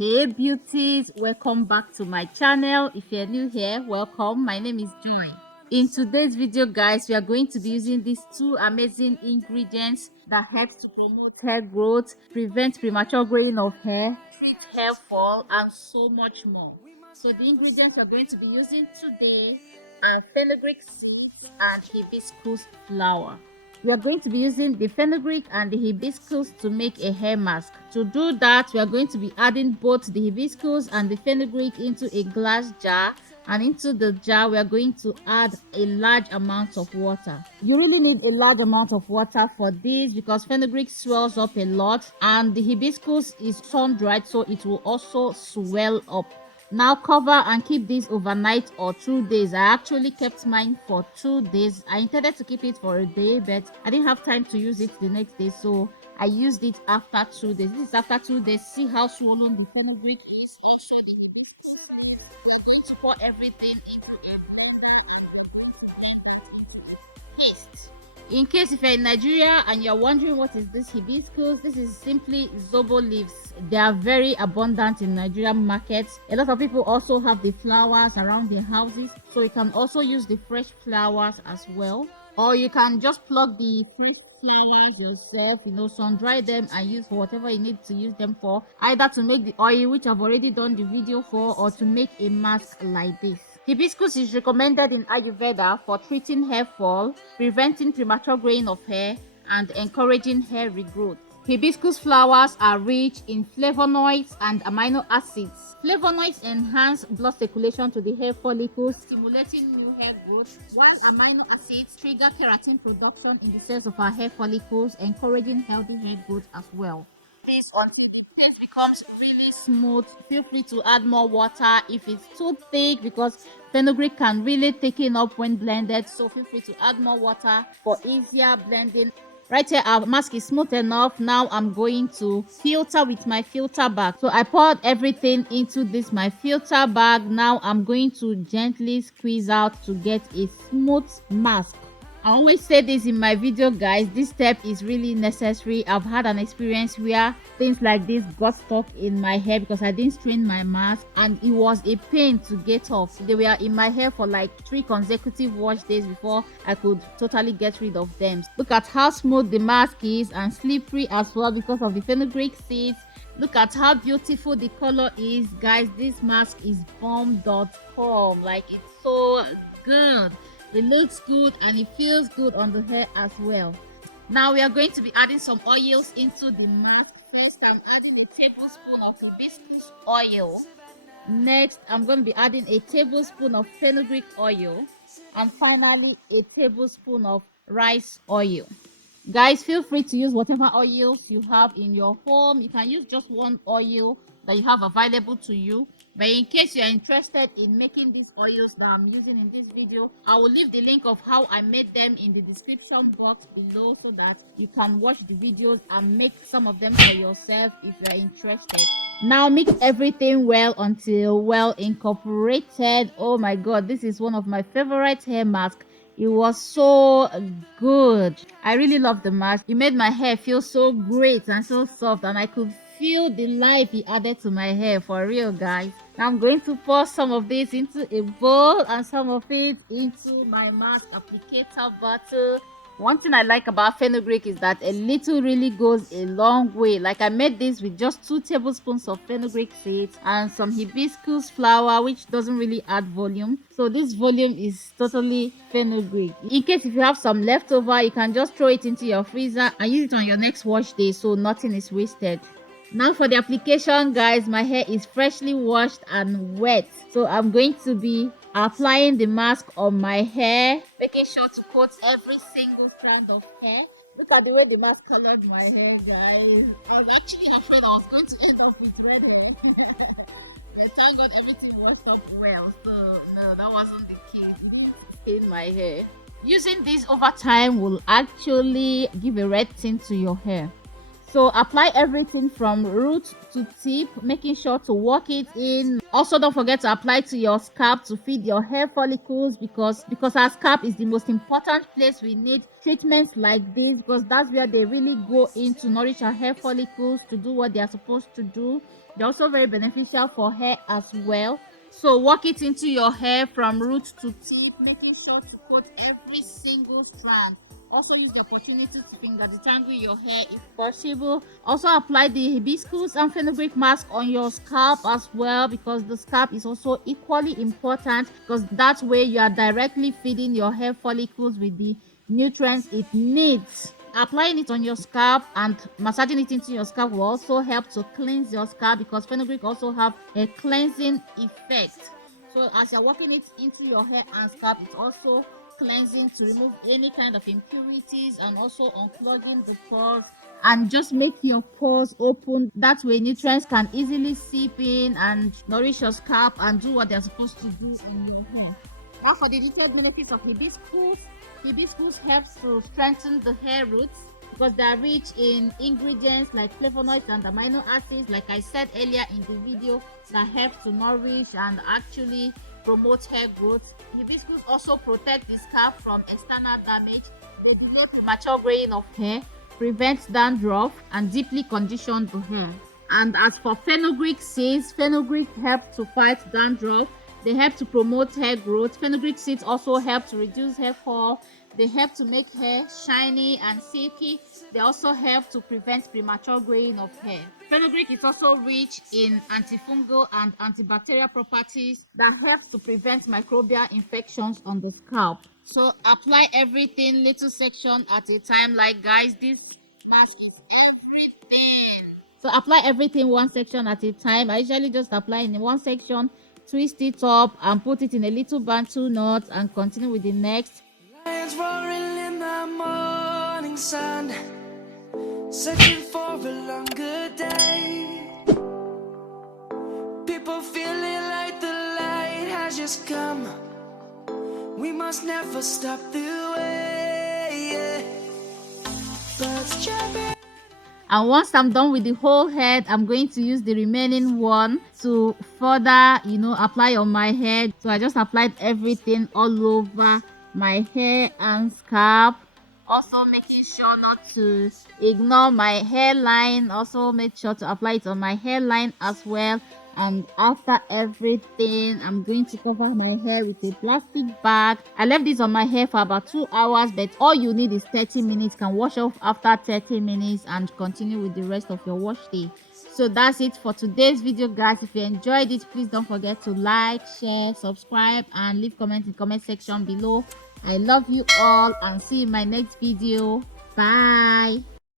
Hey beauties, welcome back to my channel. If you're new here, welcome. My name is Joy. In today's video guys, we are going to be using these two amazing ingredients that helps to promote hair growth, prevent premature growing of hair, treat hair fall, and so much more. So the ingredients we're going to be using today are fenugreek seeds and hibiscus flower. We are going to be using the fenugreek and the hibiscus to make a hair mask. To do that, we are going to be adding both the hibiscus and the fenugreek into a glass jar, and into the jar we are going to add a large amount of water. You really need a large amount of water for this because fenugreek swells up a lot and the hibiscus is sun dried, so it will also swell up. Now cover and keep this overnight or 2 days. I actually kept mine for 2 days. I intended to keep it for a day, but I didn't have time to use it the next day, so I used it after 2 days. This is after 2 days. See how swollen the fenugreek is. Also the hibiscus. We're going to pour everything into paste. In case if you're in Nigeria and you're wondering what is this hibiscus, this is simply zobo leaves. They are very abundant in Nigerian markets. A lot of people also have the flowers around their houses, so you can also use the fresh flowers as well, or you can just pluck the fresh flowers yourself, sun dry them and use for whatever you need to use them for, either to make the oil, which I've already done the video for, or to make a mask like this. Hibiscus is recommended in Ayurveda for treating hair fall, preventing premature growing of hair, and encouraging hair regrowth. Hibiscus flowers are rich in flavonoids and amino acids. Flavonoids enhance blood circulation to the hair follicles, stimulating new hair growth, while amino acids trigger keratin production in the cells of our hair follicles, encouraging healthy hair growth as well. This until the paste becomes really smooth. Feel free to add more water if it's too thick, because fenugreek can really thicken up when blended, so feel free to add more water for easier blending. Right here our mask is smooth enough. Now I'm going to filter with my filter bag. So I poured everything into this my filter bag. Now I'm going to gently squeeze out to get a smooth mask. I always say this in my video guys, this step is really necessary. I've had an experience where things like this got stuck in my hair because I didn't strain my mask, and it was a pain to get off. They were in my hair for like 3 consecutive wash days before I could totally get rid of them. Look at how smooth the mask is, and slippery as well because of the fenugreek seeds. Look at how beautiful the color is guys. This mask is bomb.com. like, it's so good. It looks good and it feels good on the hair as well. Now we are going to be adding some oils into the mask. First, I'm adding a tablespoon of hibiscus oil. Next, I'm going to be adding a tablespoon of fenugreek oil. And finally, a tablespoon of rice oil. Guys, feel free to use whatever oils you have in your home. You can use just one oil that you have available to you, but in case you are interested in making these oils that I'm using in this video, I will leave the link of how I made them in the description box below, so that you can watch the videos and make some of them for yourself if you are interested. Now mix everything well until well incorporated. Oh my god, this is one of my favorite hair masks. It was so good. I really love the mask. It made my hair feel so great and so soft, and I could feel the life it added to my hair, for real guys. Now I'm going to pour some of this into a bowl and some of it into my mask applicator bottle. One thing I like about fenugreek is that a little really goes a long way. Like, I made this with just 2 tablespoons of fenugreek seeds and some hibiscus flower, which doesn't really add volume. So this volume is totally fenugreek. In case if you have some leftover, you can just throw it into your freezer and use it on your next wash day, so nothing is wasted. Now for the application guys, my hair is freshly washed and wet, so I'm going to be applying the mask on my hair, making sure to coat every single strand of hair. Look at the way the mask colored my hair guys. I was actually afraid I was going to end up with red hair. But thank god everything washed up well, so no, that wasn't the case. It didn't stain my hair. Using this over time will actually give a red tint to your hair. So apply everything from root to tip, making sure to work it in. Also, don't forget to apply to your scalp to feed your hair follicles, because our scalp is the most important place we need treatments like this, because that's where they really go in to nourish our hair follicles to do what they are supposed to do. They're also very beneficial for hair as well. So work it into your hair from root to tip, making sure to coat every single strand. Also use the opportunity to finger detangle your hair if possible. Also apply the hibiscus and fenugreek mask on your scalp as well, because the scalp is also equally important, because that way you are directly feeding your hair follicles with the nutrients it needs. Applying it on your scalp and massaging it into your scalp will also help to cleanse your scalp, because fenugreek also have a cleansing effect. So as you're working it into your hair and scalp, it's also cleansing to remove any kind of impurities and also unclogging the pores and just make your pores open. That way nutrients can easily seep in and nourish your scalp and do what they're supposed to do in your hair. Now for the little benefits of hibiscus helps to strengthen the hair roots, because they are rich in ingredients like flavonoids and amino acids, like I said earlier in the video, that helps to nourish and actually promote hair growth. Hibiscus also protect the scalp from external damage. They delay premature graying of hair, prevent dandruff, and deeply condition the hair. And as for fenugreek seeds, fenugreek help to fight dandruff. They help to promote hair growth. Fenugreek seeds also help to reduce hair fall. They help to make hair shiny and silky. They also help to prevent premature graying of hair. Fenugreek is also rich in antifungal and antibacterial properties that help to prevent microbial infections on the scalp. So apply everything little section at a time. Like guys, this mask is everything. So apply everything one section at a time. I usually just apply in one section, twist it up and put it in a little bantu knot and continue with the next. Lions roaring in the morning sun, searching for a longer day. People feeling like the light has just come. We must never stop the way. Birds chirping. And once I'm done with the whole head, I'm going to use the remaining one to further, apply on my head. So I just applied everything all over my hair and scalp. Also making sure not to ignore my hairline. Also make sure to apply it on my hairline as well. And after everything, I'm going to cover my hair with a plastic bag. I left this on my hair for about 2 hours, but all you need is 30 minutes. You can wash off after 30 minutes and continue with the rest of your wash day. So that's it for today's video, guys. If you enjoyed it, please don't forget to like, share, subscribe, and leave comments in the comment section below. I love you all and see you in my next video. Bye.